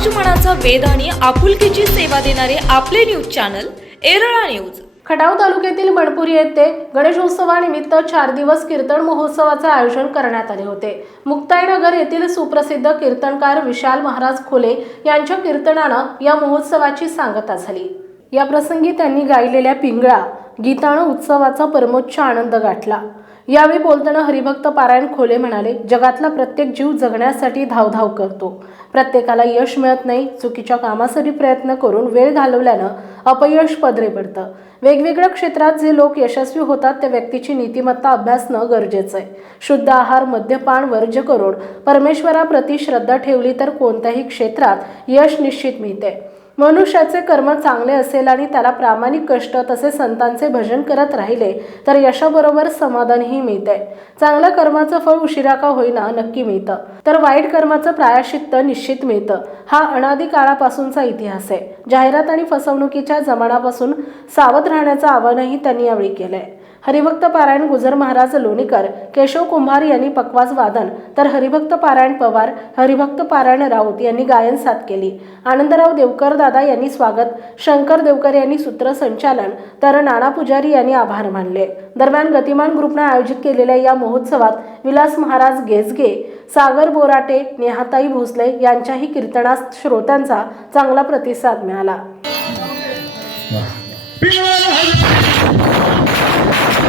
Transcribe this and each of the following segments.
समाज मनाचा आणि आपुलकीची सेवा देणारे आपले news channel Erala news. Khatav तालुक्यातील मणपुरी येथे गणेशोत्सवानिमित्त चार दिवस कीर्तन महोत्सवाचे आयोजन करण्यात आले होते. मुक्ताईनगर येथील सुप्रसिद्ध कीर्तनकार विशाल महाराज खोले यांच्या कीर्तनानं या महोत्सवाची सांगता झाली. या प्रसंगी त्यांनी गायलेल्या पिंगळा गीतानं उत्सवाचा परमोच्च आनंद गाठला. यावेळी बोलताना हरिभक्त पारायण खोले म्हणाले जगातला प्रत्येक जीव जगण्यासाठी धावधाव करतो. प्रत्येकाला यश मिळत नाही चुकीच्या कामासाठी प्रयत्न करून वेळ घालवल्यानं अपयश पदरे पडतं. वेगवेगळ्या क्षेत्रात जे लोक यशस्वी होतात त्या व्यक्तीची नीतिमत्ता अभ्यासणं गरजेचं आहे. शुद्ध आहार मद्यपान वर्ज्य करून परमेश्वराप्रती श्रद्धा ठेवली तर कोणत्याही क्षेत्रात यश निश्चित मिळते. मनुष्याचे कर्म चांगले असेल आणि त्याला प्रामाणिक कष्ट तसे संतांचे भजन करत राहिले तर यशाबरोबर समाधानही मिळते. चांगल्या कर्माचं फळ उशिरा का होईना नक्की मिळतं. तर वाईट कर्माचं प्रायश्चित्त निश्चित मिळतं. हा अनादी काळापासूनचा इतिहास आहे. जाहिरात आणि फसवणुकीच्या जमानापासून सावध राहण्याचं आवाहनही त्यांनी यावेळी केलंय. हरिभक्त पारायण गुजर महाराज लोणीकर केशव कुंभार यांनी पकवाज वादन तर हरिभक्त पारायण पवार हरिभक्त पारायण राऊत यांनी गायन साथ केली. आनंदराव देवकर दादा यांनी स्वागत शंकर देवकर यांनी सूत्रसंचालन तर नाना पुजारी यांनी आभार मानले. दरम्यान गतिमान ग्रुपनं आयोजित केलेल्या या महोत्सवात विलास महाराज गेजगे सागर बोराटे नेहाताई भोसले यांच्याही कीर्तनास श्रोत्यांचा चांगला प्रतिसाद मिळाला.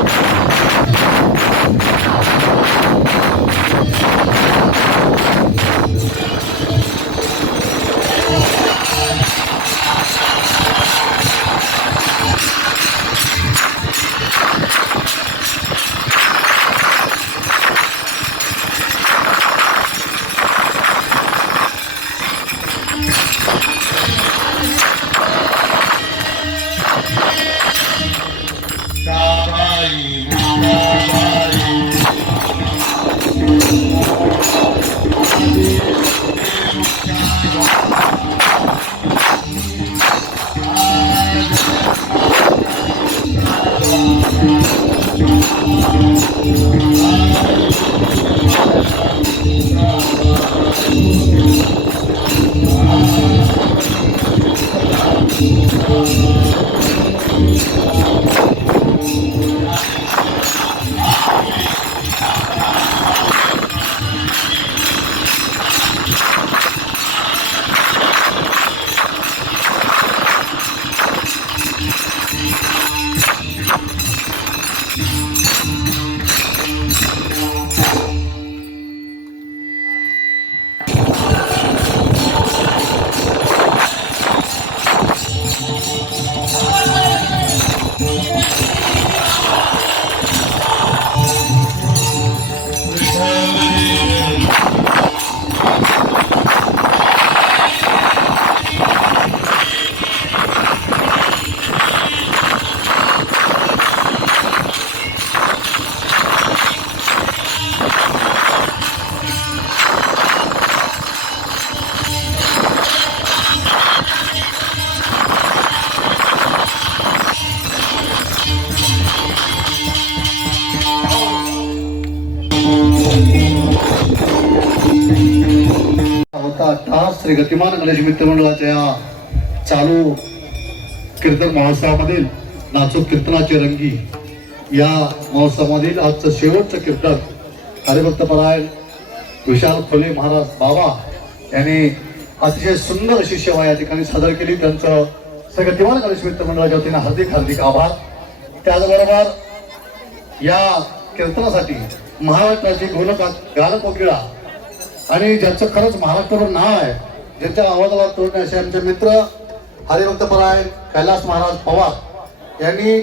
Thank you. आता श्री गतिमान गणेश मित्रमंडळाच्या या चालू कीर्तन महोत्सवामधील नाचूक कीर्तनाची रंगी या महोत्सवामधील आजचं शेवटचं कीर्तन हरिभक्त परायण विशाल खोले महाराज बाबा यांनी अतिशय सुंदर अशी सेवा या ठिकाणी सादर केली. त्यांचं श्री गतिमान गणेश मित्रमंडळाच्या वतीनं हार्दिक हार्दिक आभार. त्याचबरोबर या कीर्तनासाठी महाराष्ट्राची गोलका गानकोकिळा आणि ज्यांचं खरंच महाराष्ट्रावर नाव आहे ज्यांच्या आवाजाला तोडणे असे आमचे मित्र हरिभक्त पराय कैलास महाराज पवार यांनी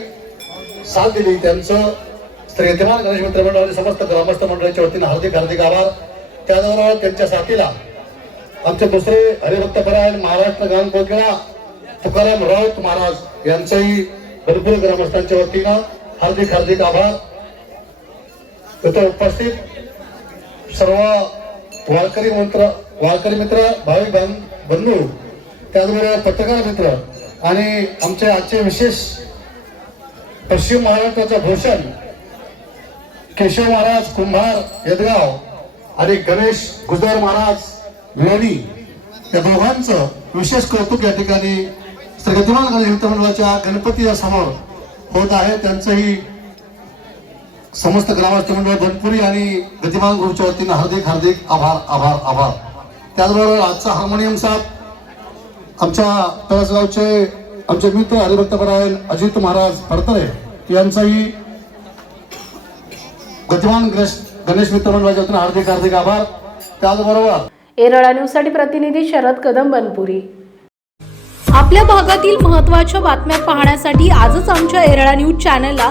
साथ दिली. त्यांचं श्री गणेश मित्र मंडळ आणि समस्त ग्रामस्थ मंडळाच्या वतीनं हार्दिक हार्दिक आभार. त्याचबरोबर त्यांच्या साथीला आमचे दुसरे हरिभक्त पराय महाराष्ट्र गान कोकिळा तुकाराम राऊत महाराज यांचंही भरपूर ग्रामस्थांच्या वतीनं हार्दिक हार्दिक आभार. तिथं उपस्थित सर्व वारकरी मित्र वारकरी मित्र भाविक बंधू त्याचबरोबर पत्रकार मित्र आणि आमचे आजचे विशेष पश्चिम महाराष्ट्राचं भूषण केशव महाराज कुंभार यदगाव आणि गणेश गुजर महाराज लोणी या दोघांचं विशेष कौतुक या ठिकाणी श्री गतिमान गणेश मंडळाच्या गणपती या समोर होत आहे. त्यांचंही समस्त ग्रामस्थ मंडळ बनपुरी आणि गतिमान ग्रुपच्या वतीनं हार्दिक हार्दिक आभार आभार आभार. त्याचबरोबर आजचा हार्मोनियम साथ आमच्या तळसगावचे आमचे मित्र हरिभक्त परायण अजित महाराज फडतरे यांचाही गतिमान गणेश गणेश मित्र मंडळाच्या वतीनं हार्दिक हार्दिक आभार. त्याचबरोबर एरळा न्यूजसाठी प्रतिनिधी शरद कदम बनपुरी. आपल्या भागातील महत्त्वाच्या बातम्या पाहण्यासाठी आजच आमच्या एरळा न्यूज चॅनलला